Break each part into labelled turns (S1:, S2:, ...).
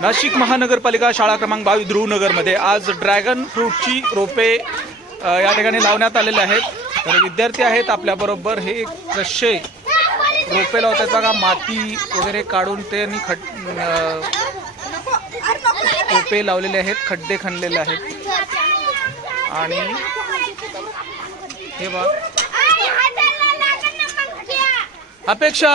S1: नाशिक महानगरपालिका शाळा क्रमांक बावीस ध्रुवनगरमध्ये आज ड्रॅगन फ्रूटची रोपे या ठिकाणी लावण्यात आलेले आहेत. तर विद्यार्थी आहेत आपल्याबरोबर. हे कसे रोपे लावतात बघा माती वगैरे काढून ते आणि खड रोपे लावलेले आहेत खड्डे खणलेले आहेत. आणि हे बघ. अपेक्षा?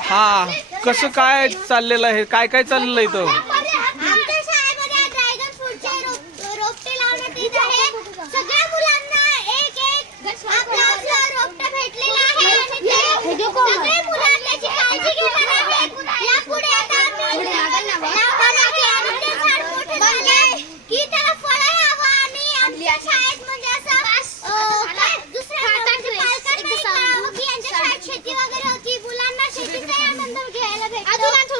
S1: हा. कसं काय चाललेलं आहे? काय काय चाललेलं आहे इथं
S2: आमच्या शाळेमध्ये ड्रॅगन फ्रूटचे रोप- रोपटे लावण्यात येत आहे सगळ्या मुलांना एक एक आपलं आपलं रोपटं भेटलेलं आहे आणि ते सगळे मुलं त्याची काळजी घेणार आहेत यापुढे आता आम्ही लावणार आहे आणि ते झाड मोठं झालं की त्याला फळं यावं आणि आमच्या शाळेत म्हणजे असं अं, काय दुसऱ्या मुलांचे पालकांना कळावं की यांच्या शाळेत शेती वगैरे होती मुलांना शेतीचा आनंद घ्यायला भेटतो थोडीशी आणि आमच्या पाणी पण लागलं आपल्याला छान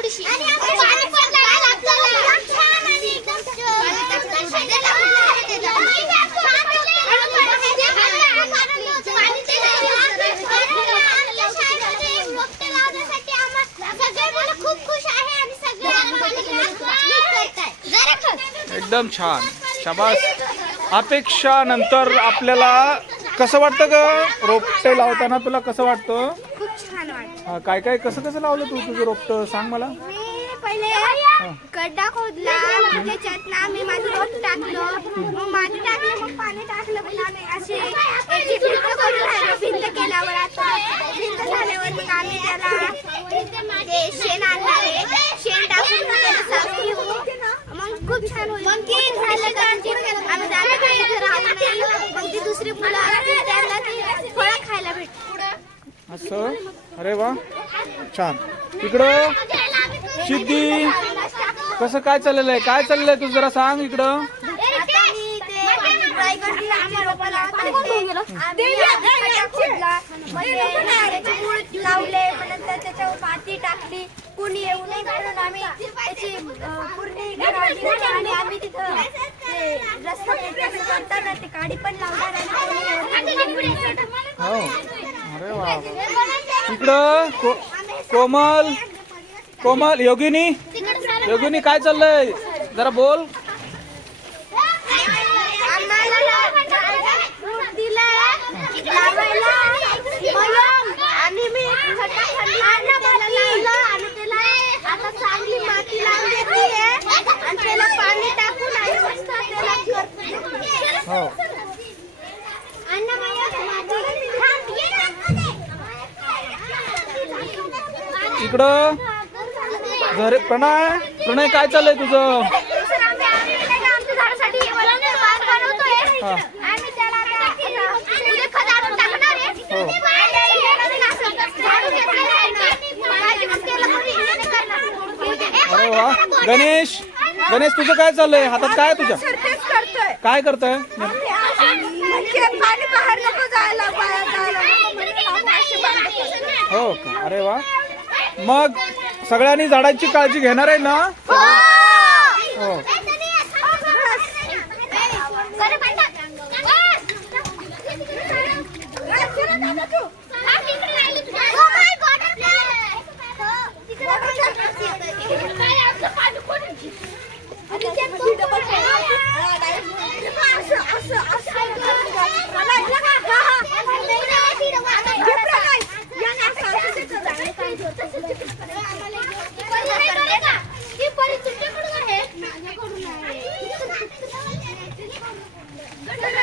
S2: आणि एकदम अं, शेतीला फुलं आहेत त्याच्यात. आणि त्या आमच्या शाळेमध्ये रोपटे लावण्यासाठी आम्हा- सगळे मुलं खूप खुश आहे आणि सगळे आम्हाला करताय.
S1: एकदम छान. शाबास. अपेक्षा नंतर आपल्याला कसं वाटतं ग? रोपटे लावताना तुला कसं वाटतं?
S2: खूप छान वाटतं
S1: हा, काय काय कसं कसं लावलं तू तुझं रोपट? सांग मला.
S2: मी पहिले गड्डा खोदला मग त्याच्यात ना मी माझं रोप टाकलं. मग माती टाकलं मग पाणी टाकलं असे याची भिंत करून राहिलो भिंत केल्यावर आता. भिंत झाल्यावर मग आम्ही त्याला ते शेण आणणार आहे. शेण टाकून मग त्याला खूप छान होईल. झालं का आम्ही जाता काही इथं राहू नाही मग ती दुसरी मुलं आली त्यांना ती फळं खायला भेटतात
S1: असं अरे वा छान. इकडं सिद्धी कसं काय चाललेलं आहे? काय चाललंय तू जरा सांग इकडं.
S2: लावले मग नंतर त्याच्यावर माती टाकली कुणी येऊ नये म्हणून आम्ही त्याची अं, पूर्ण काढली आणि आम्ही तिथं ते रस्ता कसं करताना ते काडी पण लावणार आणि कोणी येऊ नये म्हणून.
S1: हो. अरे वा. इकडं को कोमल कोमल योगिनी योगिनी काय चाललंय? जरा बोल
S2: फ्रूट दिलाय लावायला मलम आणि मी खड्डा खाल्ला त्याला लावलं आणि त्याला आता चांगली माती लावली आहे आणि त्याला पाणी टाकून आणि मस्त त्याला करतो
S1: हो इकडं झरे प्रणय प्रणय काय चाललंय तुझं हा. हो.
S2: हे.
S1: अरे वा गणेश गणेश तुझं काय चाललंय हातात काय आहे तुझ्या काय करताय. हो का अरे वा मग सगळ्यांनी झाडांची काळजी घेणार आहे ना? हो. Good night.